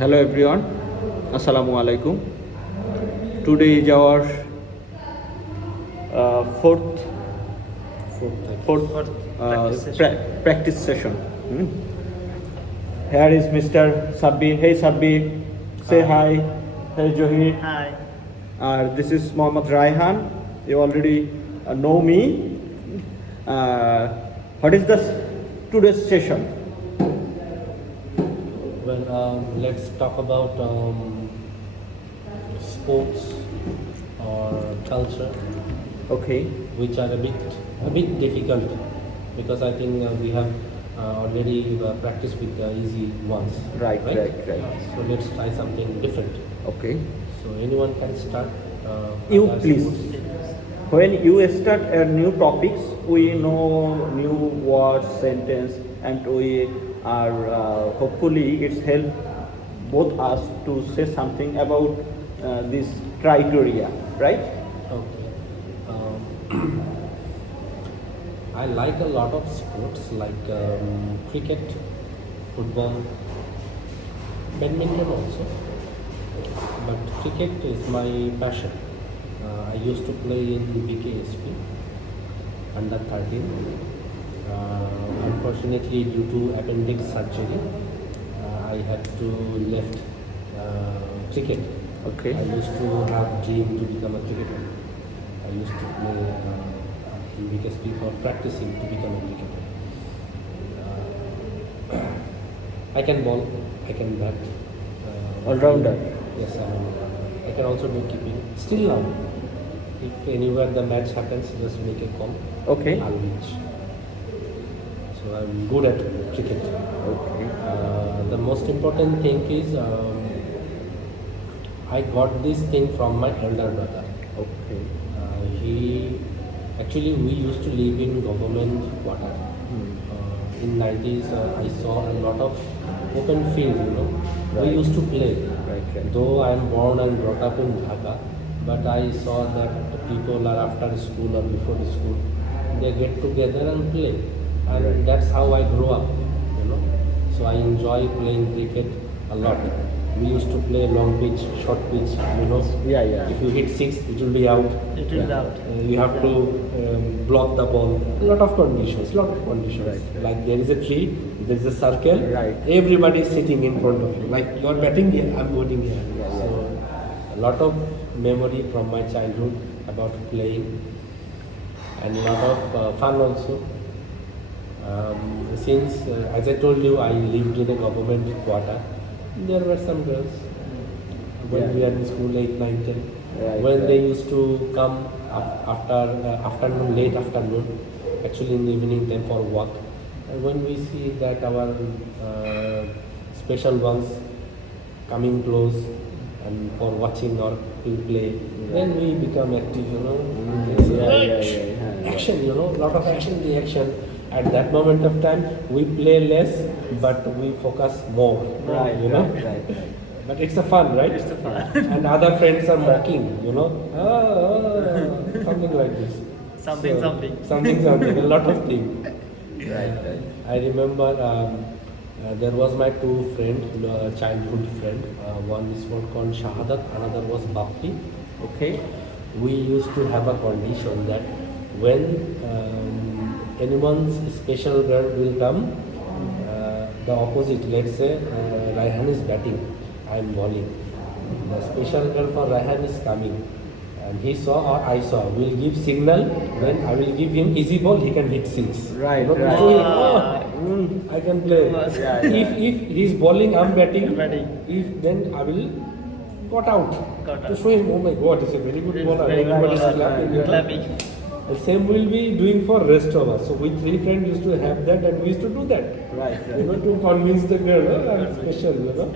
Hello everyone, Assalamu alaikum. Today is our fourth practice session. Hmm. Here is Mr. Sabbir. Hey Sabbir, say hi. Hey Johir. Hi. This is Mohammad Raihan. You already know me. What is the today's session? Well, let's talk about sports or culture, Okay. which are a bit difficult because I think we have already practiced with the easy ones. Right. So let's try something different. Okay. So anyone can start. You other please. sports. When you start a new topics, we know new words, sentence, and we are hopefully it's help both us to say something about this criteria, right? Okay. I like a lot of sports like cricket, football, badminton also. But cricket is my passion. I used to play in BKSP under 13. Unfortunately, due to appendix surgery, I had to left cricket. Okay. I used to have dream to become a cricketer. I used to play in BKSP for practicing to become a cricketer. I can bowl, I can bat. All-rounder. Yes, I can also do keeping. Still now, if anywhere the match happens, just make a call. Okay. I'll reach. So I'm good at cricket. Okay. The most important thing is I got this thing from my elder brother. Okay. He actually we used to live in government quarter. In 90s, I saw a lot of open field. Right. We used to play. Right. Though I am born and brought up in Dhaka, but I saw that the people are after school or before the school, they get together and play, and Right. that's how I grew up. So I enjoy playing cricket a lot. We used to play long pitch, short pitch. Yeah. If you hit six, it will be out. It will be out. You have to block the ball. A lot of conditions. Right. Like there is a tree, there is a circle. Right. Everybody is sitting in front of you. Like you are batting here, I'm bowling here. Yeah. So a lot of memory from my childhood about playing, and a lot of fun also. Since, as I told you, I lived in a government quarter, there were some girls when Yeah. we are in school, 8, 9, 10. Right, When they right. used to come after afternoon, late afternoon, actually in the evening time for walk. And when we see that our special ones coming close and for watching or to play, then we become active. Yeah. Action, lot of action, reaction. At that moment of time, we play less, but we focus more. Right. But it's a fun, right? It's a fun. And other friends are mocking, something like this. Something. Something, a lot of things. Right. I remember there was my two friends, childhood friend. One is called Shahadat, another was Bappi. Okay. We used to have a condition that when anyone's special girl will come, the opposite, let's say Raihan is batting, I am bowling. The special girl for Raihan is coming, and he saw or I saw, will give signal, then I will give him easy ball, he can hit six. Right. To show him, I can play. Yeah. If he is bowling, I am batting. Batting. If then I will got out. Got To out. show him, oh my God, it's a very good bowler. Very good Everybody is bowler. clapping. Clapping. The same will be doing for rest of us. So we three friends used to have that, and we used to do that. Right. To convince the girl, I'm special. Special.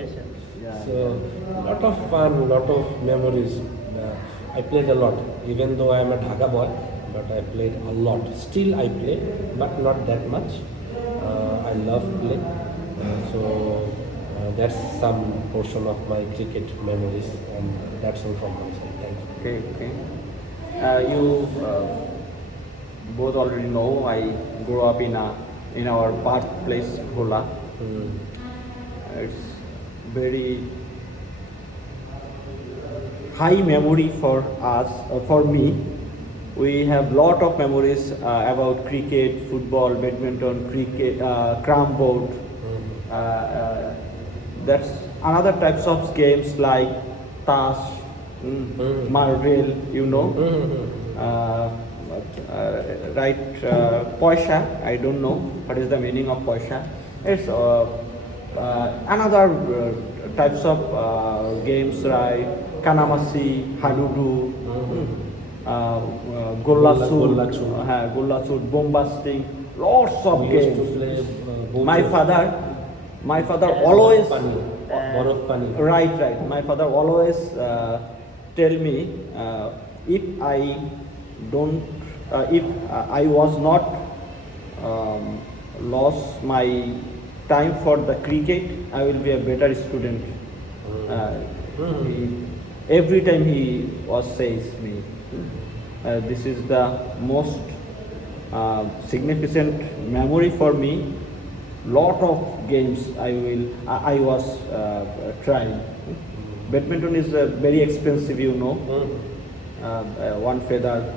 Yeah. So lot of fun, lot of memories. I played a lot, even though I am a Dhaka boy, but I played a lot. Still I play, but not that much. I love play. That's some portion of my cricket memories, and that's all from my side. Thank you. Okay. You both already know I grew up in our birthplace, Bhola. It's very high memory for us, for me. We have lot of memories about cricket, football, badminton, cricket, carom board. That's another types of games like tash, marble, you know. Right, poisha, I don't know what is the meaning of poisha. It's another types of games like kanamasi, hadudu, Gollachud. gollachud, bombasting, lots of We games. used to play My father always, Borof Pani. right. My father always tell me if I don't, if I was not lost my time for the cricket, I will be a better student. Every time he was says me, this is the most significant memory for me. Lot of games I was trying. Badminton is very expensive, you know. One feather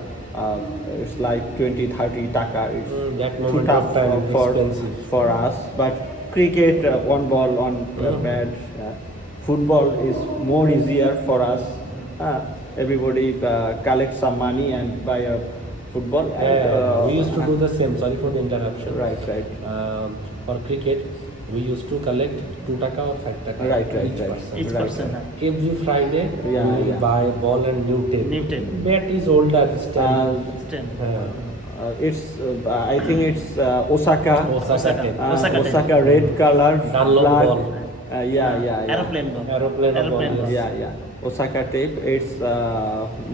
it's like 20-30 taka. It's That too moment tough of time expensive. for us. But cricket, one ball on bat, football is more easier for us. Everybody collects some money and buy a football. We used to do the same. Sorry for the interruption. Right. For cricket, we used to collect 2 taka or 5 taka Right. Each Right. person. Every Friday, Yeah, we will yeah. buy ball and new tape. New tape. Bat is older, still. Stand. It's I think it's Osaka. Osaka tape. Osaka red color, Dunlop black. ball. Yeah. Aeroplane ball. Aeroplane ball, Yeah. Osaka tape. It's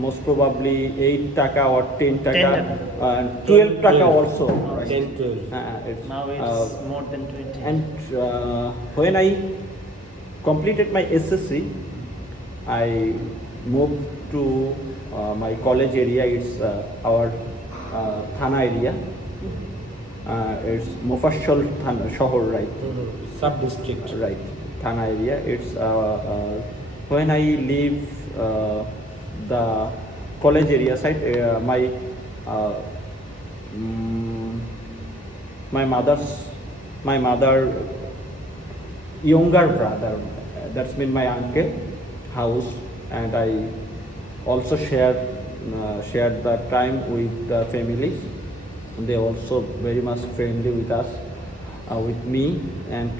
most probably 8 taka or 10 taka, 10 and 12 taka 12. also. Right? 10, 12. It's, Now it's more than 20. and when I completed my SSC, I moved to my college area. It's our Thana area. It's Mofassal Thana Shohor, right? Sub-district. Right, Thana area. It's when I leave the college area side, uh, mm, my mother younger brother, that's mean my uncle house, and I also shared the time with the families. They also very much friendly with us, with me, and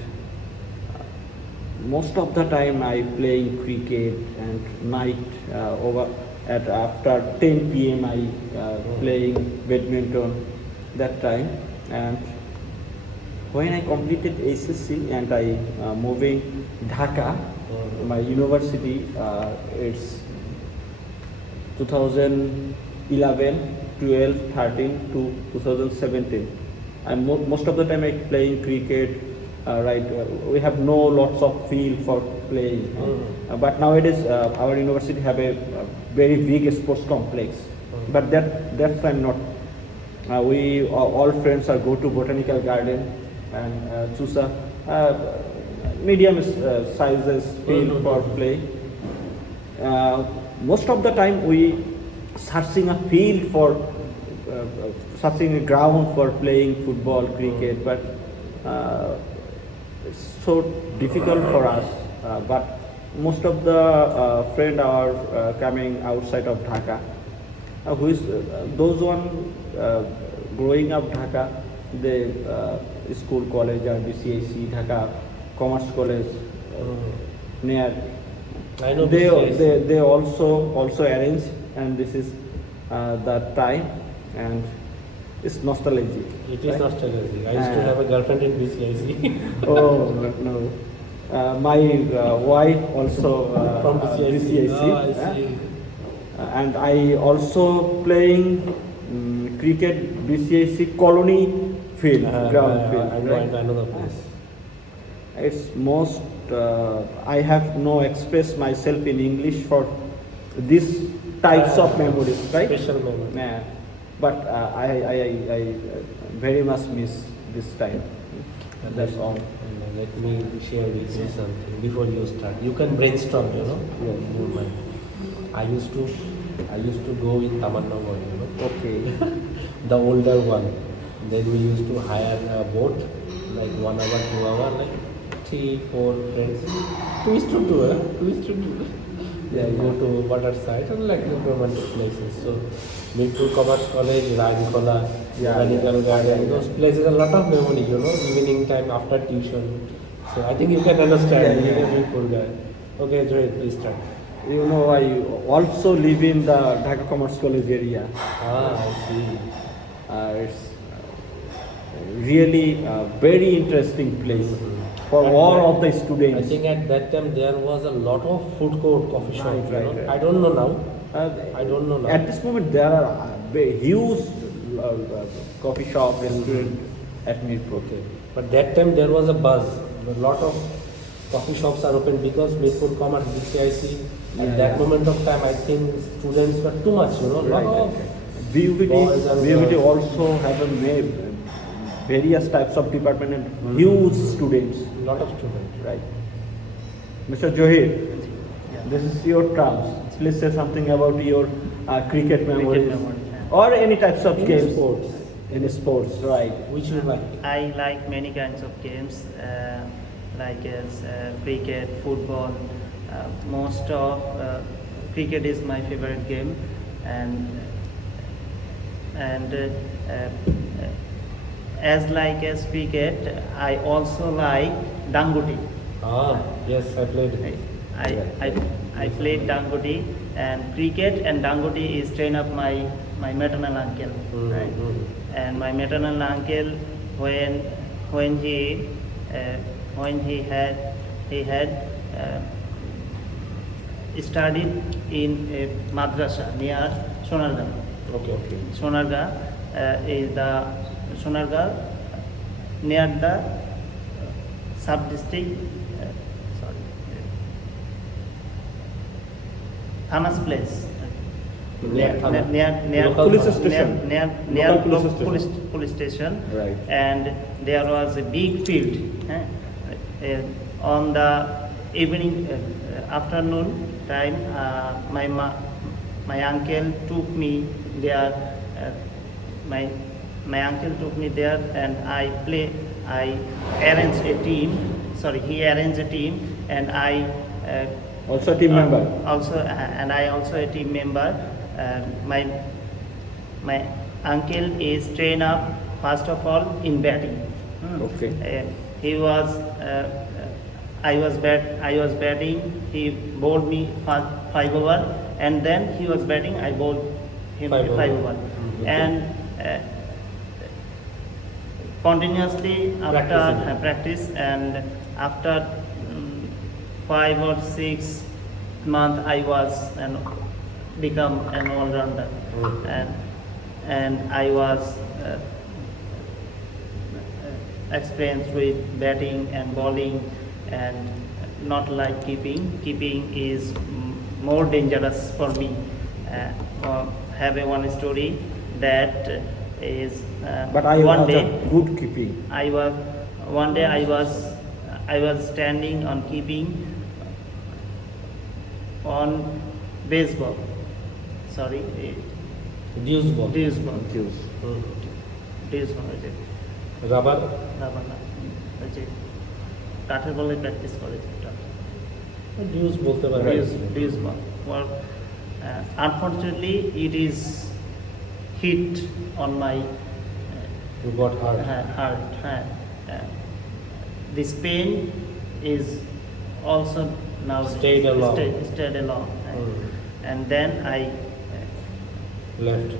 most of the time I playing cricket, and night over at after 10 p.m. I playing badminton that time. And when I completed SSC and I moving Dhaka, my university, it's 2011, 12, 13 to 2017. And most of the time I playing cricket. Right, we have no lots of field for playing. But nowadays our university have a very big sports complex. But that time not. We all friends are go to botanical garden and choose a medium sizes field for play. Most of the time we searching a field for searching a ground for playing football, cricket, but it's so difficult for us. But most of the friend are coming outside of Dhaka. Who is those one growing up Dhaka, they school, college, or BCAC, Dhaka Commerce College near. I know They also arrange, and this is the time, and it's nostalgic. It is right? nostalgic. I used to have a girlfriend in BCIC. Oh no. My wife also From BCIC. Oh, I yeah. see. And I also playing cricket BCIC colony field, ground field. I know the place. It's most I have no express myself in English for these types of memories, right? Special memory. Yeah. But I very much miss this time. That's all. let me share with you something before you start. You can brainstorm, you know, in your mind. I used to go in Tamannagar, you know, Okay. the older one. Then we used to hire a boat, like 1 hour, 2 hour, like 3, 4 friends. Two is to two, huh? Two is to two. Then go to water side and like the romantic places. So, Mirpur Commerce College, Rajkola, Botanical Garden, those places, a lot of memory, you know, evening time after tuition. So I think you can understand, being a Mirpur guy. Okay, Joy, please start. You know, I also live in the Dhaka Commerce College area. I see. It's really a very interesting place for And all that- of the I students. think at that time there was a lot of food court, coffee shop. Right, you know. right. I don't know now. Uh, I don't know now. At this moment, there are very huge coffee shop, restaurant at Mirpur. Okay. But that time there was a buzz. A lot of coffee shops are open because Mirpur Commerce, BCIC, at Yeah, that yeah. moment of time, I think students were too much, you know, lot of BUPT, boys and BUPT girls. also have a various types of department and huge students. lot of students. Right. Mr. Johir, this is your terms. Please say something about your cricket memories memory, yeah. or any types of In games. sports. In sports, right. Which you like? I like many kinds of games, like cricket, football. Most of cricket is my favorite game, and as cricket, I also like Danguti. Yes, I played. I played Danguti, and cricket and Danguti is trained up my maternal uncle. Right? And my maternal uncle, when he had studied in a madrasa near Sonargaon. Okay. Sonargaon is the Sonargaon near the sub district. Thana's place. Near Thana. Near Local police Thana. station. near Local police police station. Right. And there was a big field. On the evening, afternoon time, my uncle took me there. My uncle took me there, and I arranged a team. Sorry, he arranged a team, and I. Also team member. And I also a team member. My uncle is trained up first of all in batting. Okay. He was. I was batting. He bowled me 5 over, and then he was batting. I bowled him 5 over, Okay. and continuously after practice, and after 5 or 6 months, I was become an all-rounder, and I was experienced with batting and bowling, and not like keeping. Keeping is more dangerous for me. Have one story that is But I one was day. a good keeping. One day I was standing on keeping on baseball. Sorry, Deuce ball. baseball. Cues. baseball. Rubber. কাঠের বলে practice করে Deuce বলতে পারে। baseball. Well, unfortunately, it is hit on my You got hurt. heart. This pain is also now Stayed along. Stayed along. And then I Left.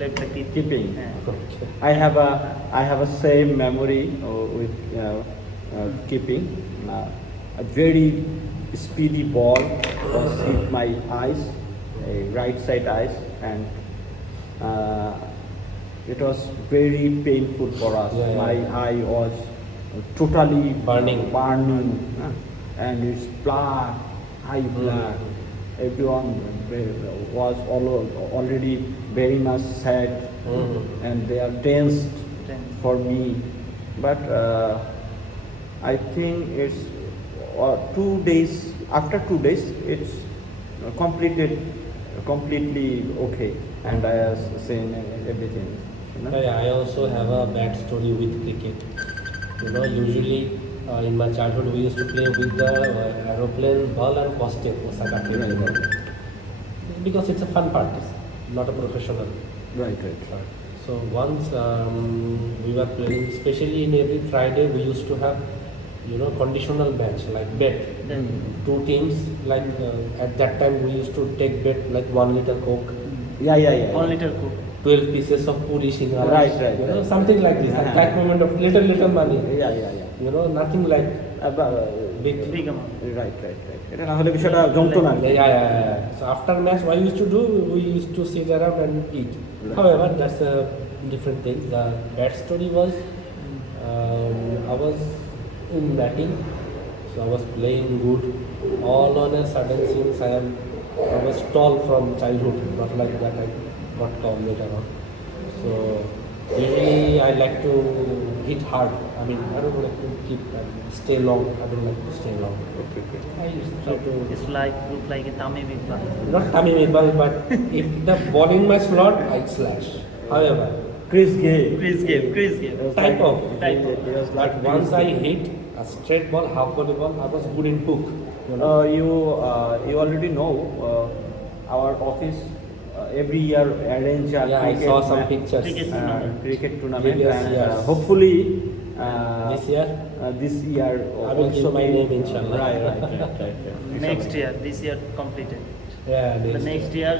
left the Keeping. Okay. I have a same memory with keeping. A very speedy ball was hit my eyes, right side eyes, and it was very painful for us. Yeah, yeah, My yeah. eye was totally Burning. And it's black, eye black. Everyone was already very much sad, and they are tensed for me. But I think it's 2 days. After 2 days, it's completely okay, and I have seen everything. You know? I also have a bad story with cricket. Usually in my childhood we used to play with the aeroplane ball and poste Osaka Right. because it's a fun party, not a professional. Right. So once we were playing, especially in every Friday, we used to have, conditional match like bet. Two teams, like at that time we used to take bet like 1 liter Coke, Yeah. 1 liter Coke. 12 pieces of puri shingara, Right. something like this. At that moment of little money, Yeah. nothing like big. Big amount. Right. এটা না হলে বিষয়টা জমতো না। Yeah. So after match, what we used to do, we used to sit around and eat. However, that's a different thing. The bad story was, I was in batting, so I was playing good. All on a sudden, since I was tall from childhood, not like that I got tall later on. So usually I like to hit hard. I mean, I don't like to stay long. I don't like to stay long. Okay. I try to. It's look like a Tamim Iqbal. Not Tamim Iqbal, but if the ball in my slot, I slash. However, Chris Gayle. Chris Game. type of. Type of. It was But like once Chris I Gayle. hit a straight ball, half volley ball, I was good in hook. You already know our office every year arrange a Yeah, I cricket saw some ma- pictures. cricket tournament, Previous and years. hopefully This year, this year I will show my name, inshallah. Right. Next year, this year completed. yeah, The next year,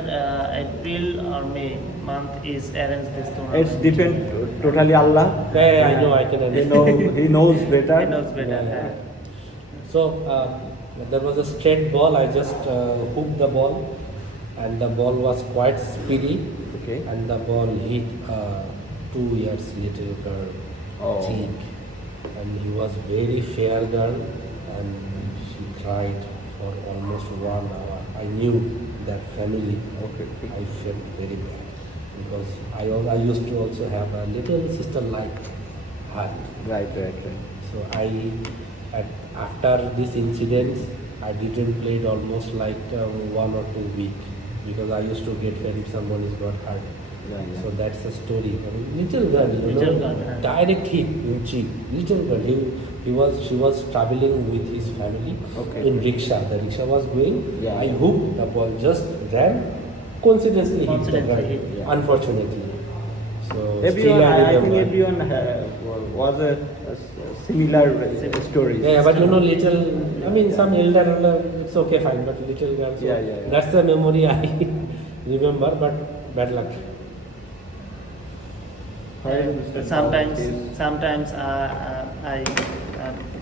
April or May month is arranged this tournament. It's depend totally Allah. Yeah, I know, I can understand. He knows better. He knows better. Yeah. So there was a straight ball. I just hooked the ball, and the ball was quite speedy. Okay. And the ball hit 2 years little girl Oh. cheek, and he was very fair girl, and she cried for almost 1 hour. I knew that family. Okay. I felt very bad because I used to also have a little sister like her. Right. So after this incident, I didn't play it almost like 1 or 2 weeks because I used to get when someone is got hurt. Yeah. So that's the story. I mean, little girl, Little girl, yeah. direct hit in cheek. Little girl. She was traveling with his family Okay. in rickshaw. The rickshaw was going. Yeah. I hooked the ball, just ran, coincidentally hit the Coincidentally hit, girl. yeah. Unfortunately. So Everyone, still I I think remember. everyone was a similar story. Yeah, but little, I mean, some elder, it's okay, fine, but little girls, Yeah. that's the memory I remember, but bad luck. Sometimes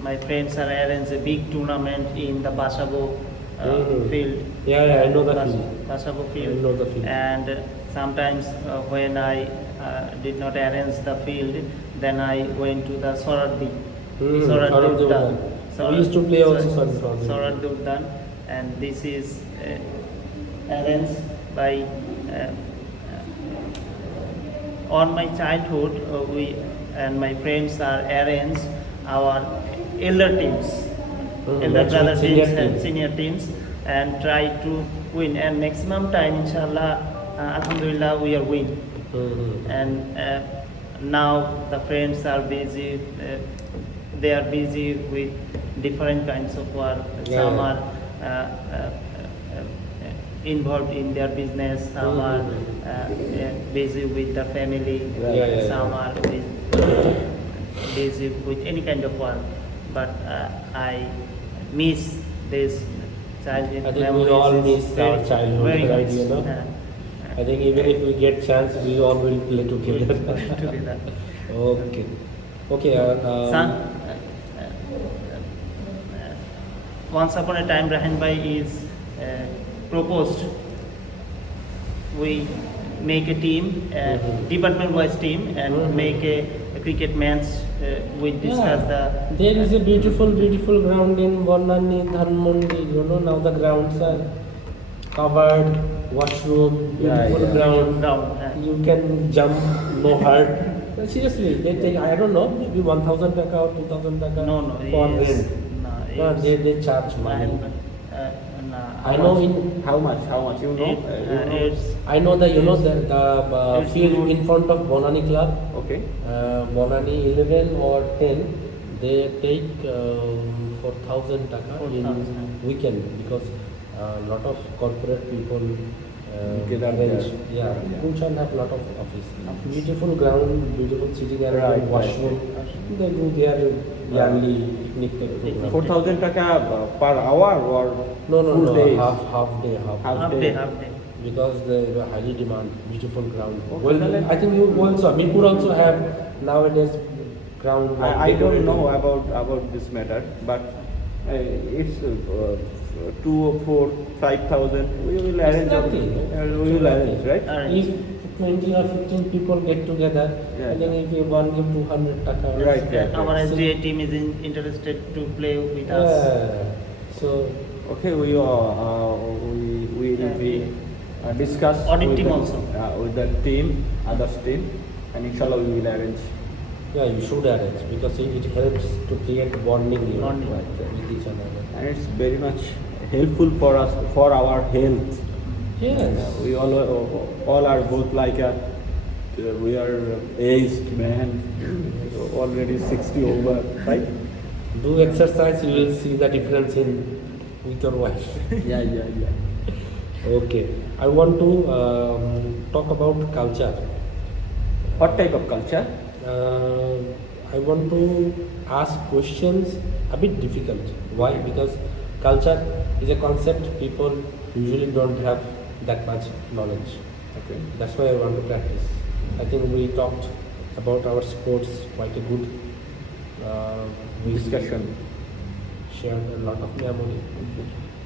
my friends are arrange a big tournament in the Basabo field. Yeah, I know the field. Basabo I field. know the field. And sometimes when I did not arrange the field, then I went to the Soraddi. Soraddi Uddan. We used to play also Soraddi. Soraddi Uddan, and this is arranged by on my childhood, we and my friends are arranged our elder teams, elder That's brother with senior teams and teams. senior teams, and try to win. And maximum time, inshallah, alhamdulillah, we are win. And now the friends are busy. They are busy with different kinds of work. Yeah. Some are involved in their business. Some are busy with the family. Yeah. Some are busy with any kind of work. But I miss this childhood I think we memories. all It's miss our very- childhood, very right, much. I think even if we get chance, we all will play together. Together. Okay. Once upon a time, Rahan Bhai is proposed. We make a team, department-wise team, and make a cricket match. We discuss There is a beautiful ground in Bonnani, Dhanmondi. Now the grounds are covered, washroom, beautiful Yeah. ground. ground. You can jump, no hurt. But seriously, they take, I don't know, maybe 1,000 taka or 2,000 taka No, no, for it's- rent. no, No, it's- they charge money. No, I know in, How much? You know? it's I know the, you know, the It's field not- in front of Bonani Club, Okay. Bonani 11 or 10, they take 4,000 taka in 4,000. weekend because a lot of corporate people Gather arrange. there. Yeah, Yeah. Kunshan have lot of office. Beautiful ground, beautiful sitting area, Right, washroom. They do their yearly picnic program. 4,000 taka per hour or No, full no, days? half day. Half half day. day. Because they were highly demand, beautiful ground. Okay, Well, then I think you also, Mirpur also have nowadays ground. like I don't decorated. know about this matter, but it's 2 or 4, 5,000. We will arrange. nothing. We will arrange, right? Arrange. If 20 or 15 people get together, Yeah. I think if you one give 200 taka. Right, right. Our So- SDA team is interested to play with us. Yeah. So Okay, we discuss Audit with team the, also. with the team, others team, and inshallah we will arrange. yeah, you should arrange because it helps to create bonding, you know, Bonding. with each other. And it's very much helpful for us for our health. Yes. We all are both like we are aged man, already 60 over, right? Do exercise, you will see the difference in with your wife. Yeah. Okay, I want to talk about culture. What type of culture? I want to ask questions a bit difficult. Why? Because culture is a concept people usually don't have that much knowledge. Okay. That's why I want to practice. I think we talked about our sports quite a good we Discussion. shared a lot of memory.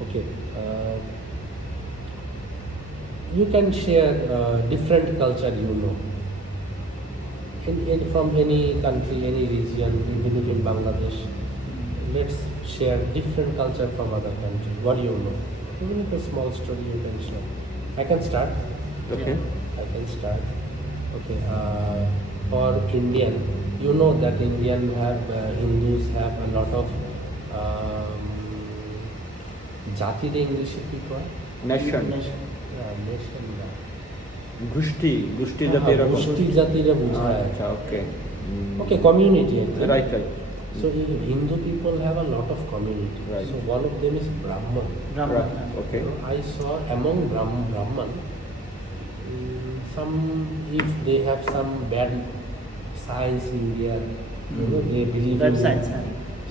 Okay. You can share different culture you know. From any country, any region, even if in Bangladesh, let's share different culture from other country. What do you know? Even if a small story you can share. I can start. Okay. I can start. Okay. For Indian, you know that Indian have Hindus have a lot of jati the English people. Nation. Nation. Yeah, nation. Gushti হ্যাঁ, জাতি এরকম। গোষ্ঠী জাতিরা বোঝায়। আচ্ছা, okay. Okay, community. I think. Right. So Hindu people have a lot of community. Right. So one of them is Brahman. Brahman. Right. Okay. I saw among Brahman, some if they have some bad signs in their, you know, they believe Bad in signs, huh?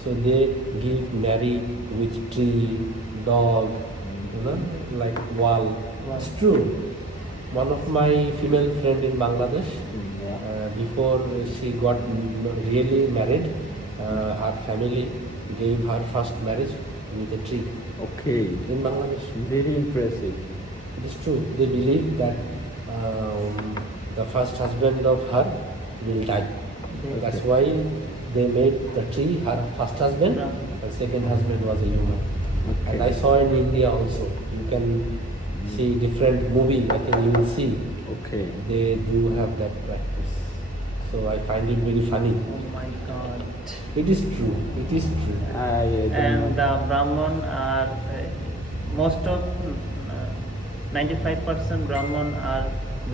So they give marry with tree, dog, you know, like wall. Wall. It's true. One of my female friend in Bangladesh, before she got really married, her family gave her first marriage with a tree Okay. in Bangladesh. Very impressive. It is true. They believe that the first husband of her will die. Okay. That's why they made the tree her first husband, Yeah. and second husband was a human. Okay. And I saw in India also. You can see different movie. I think you will see Okay. they do have that practice. So I find it very funny. Oh my God. It is true. It is true. I don't And know. the Brahman are most of 95% Brahman are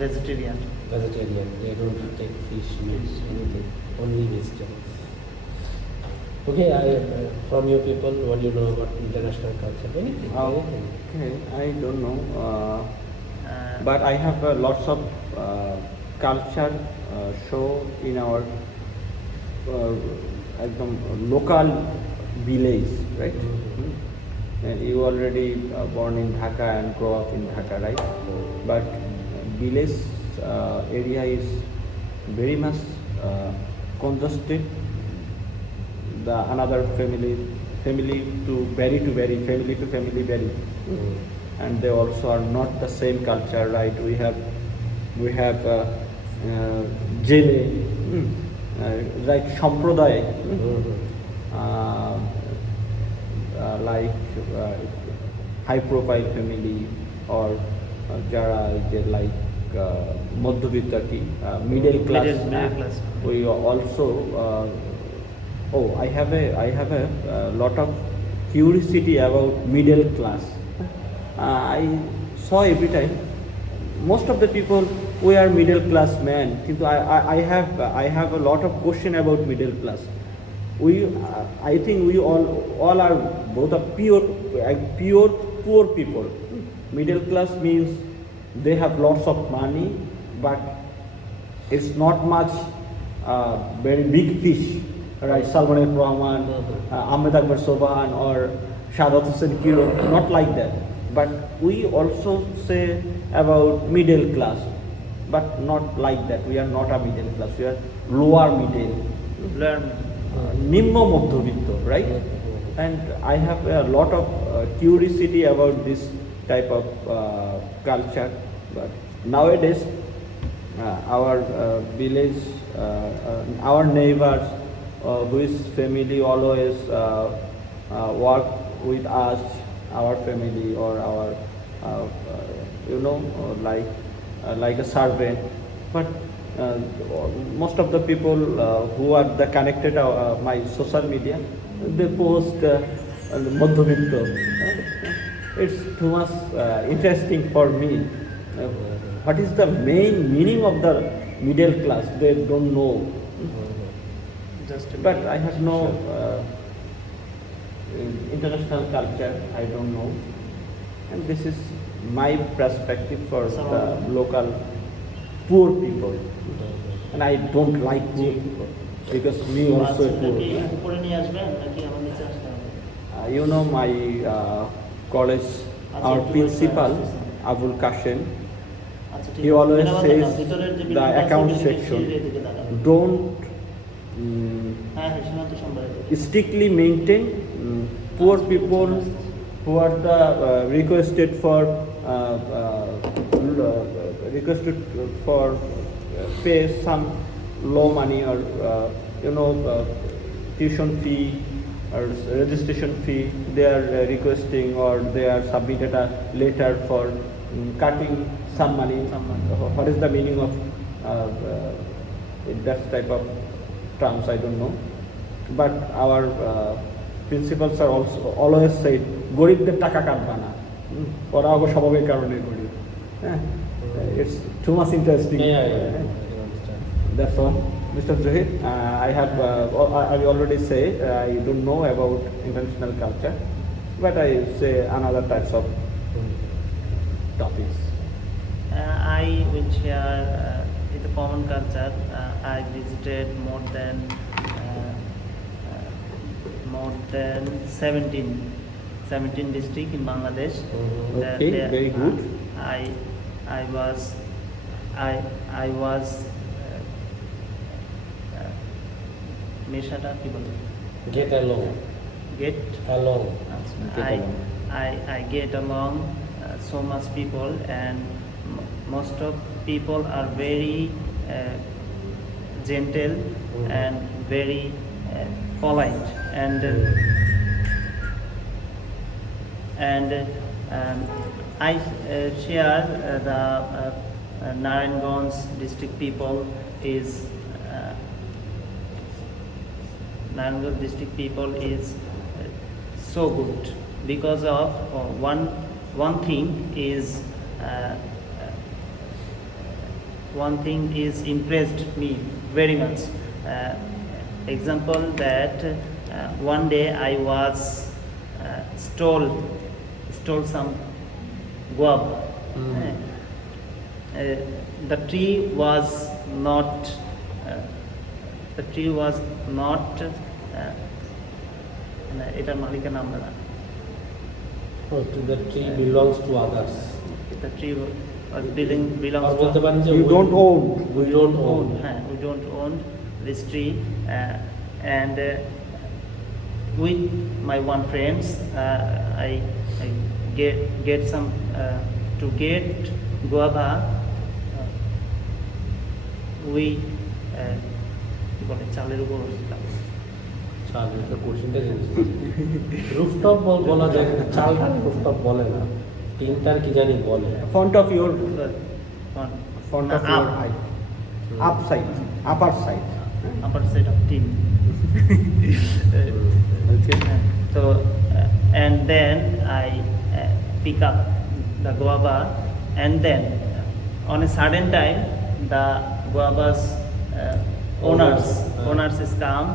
vegetarian. Vegetarian. They don't take fish, meat, anything. Only vegetables. Okay, from your people, what do you know about international culture? Anything. Anything. Okay, I don't know. Uh, But I have lots of culture show in our local village, right? And you already born in Dhaka and grow up in Dhaka, right? But village area is very much congested. The another family to vary, family to family vary. And they also are not the same culture, right? We have jele, like সম্প্রদায়, like high profile family or যারা যে like মধ্যবিত্তটি, middle class. Middle class. We also I have a lot of curiosity about middle class. I saw every time most of the people we are middle class men, কিন্তু I have a lot of question about middle class. I think we all are both are pure poor people. Middle class means they have lots of money, but it's not much very big fish, right? Salman al Rahman, Ahmed Akbar Sobhan, or Shadat Hussain Kiro, not like that. But we also say about middle class, but not like that. We are not a middle class. We are lower middle, Learn. nimmo moddhabitto, right? And I have a lot of curiosity about this type of culture. But nowadays, our village, our neighbors, whose family always work with us, our family or our, like a servant. But most of the people who are connected my social media, they post Madhubitto. It's too much interesting for me. What is the main meaning of the middle class? They don't know. Just a But minute. I have no international culture. I don't know. And this is my perspective for the local poor people. And I don't like poor people because me also বাচ্চাটা poor. কি উপরে নিয়ে আসবেন নাকি আমার নিচে আসতে হবে? You know my college, our principal Abul Kashem, আচ্ছা, ঠিক he আছে। always বিনা says বাধা, ভিতরের যে the বিল্ডিংটা আছে, account ওই section বিল্ডিংয়ের দিকে তাকাবেন। don't হ্যাঁ, হ্যাঁ, সীমান্ত সম্প্রদায়। strictly maintain poor people who are the requested for pay some low money or tuition fee or registration fee. They are requesting or they are submitted a letter for cutting some money. Some money. What is the meaning of that type of terms? I don't know. But our principals are also always said গরিবদের টাকা কাটবা না, ওরা অবশ্য স্বভাবের কারণে গরিব। It's too much interesting. Yeah. I understand. That's all. Mr. Zohid, I already said I don't know about international culture, but I say another types of topics. I will share the common culture. I visited more than 17 districts in Bangladesh. Okay, very good. I was মেশাটা কি বলে? Get along. Get Along. I get along so much people, and most of people are very gentle and very polite, and I share the Narayanganj district people is Narayanganj district people is so good because of one thing is impressed me very much. Example that one day I was stole some guava. The tree was not এটার মালিকের নাম না। Oh, the tree belongs to others. The tree was belongs Or বলতে পারেন যে You don't own. We don't own. we don't own this tree, and with my one friends I get some to get guava. We কি বলে চালের উপর চাল এটা কোশ্চেনটা জিনিস রুফটপ বলা যায় কিন্তু চালটা রুফটপ বলে না টিনটার কি জানি বলে font front No, of your up. eye. Up side, upper side. upper side of tin. Okay. So and then I pick up the guava, and then on a sudden time the guava's owners is come,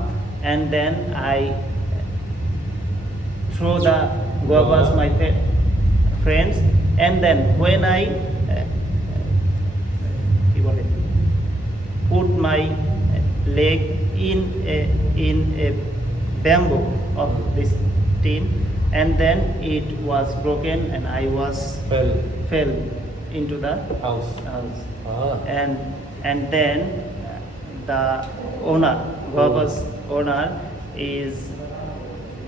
and then I throw the guavas my friends, and then when I put my leg in a bamboo of this tin, and then it was broken and I fell into the House. house. Ah. And then the owner, guava's owner, is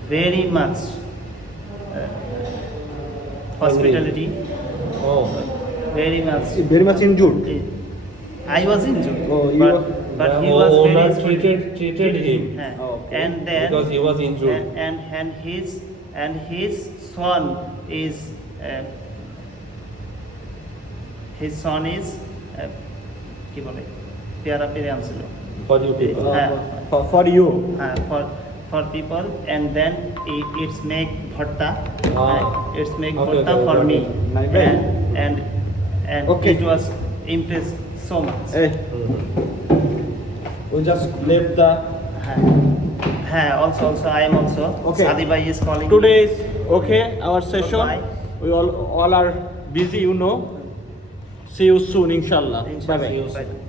very much hospitality, Oh. very much. Very much injured. I was injured, Oh, you but, were- but The he was very owner hospitable. treated him. Yeah. Oh, okay. And then Because he was injured. and his son is কি বলে পেয়ারা পেরে আনছিল For you people. হ্যাঁ। For you. for people, and then it's make bhatta, Ah. it's make Okay, bhatta okay, for got me, it. Nice. and Okay. it was impressed so much. Hey, we just left the. হ্যাঁ, also I am also. Okay. Sadi bhai is calling me. Today is okay. Our session. Goodbye. We all are busy, you know. See you soon, inshallah. Inshallah. Bye bye. Bye.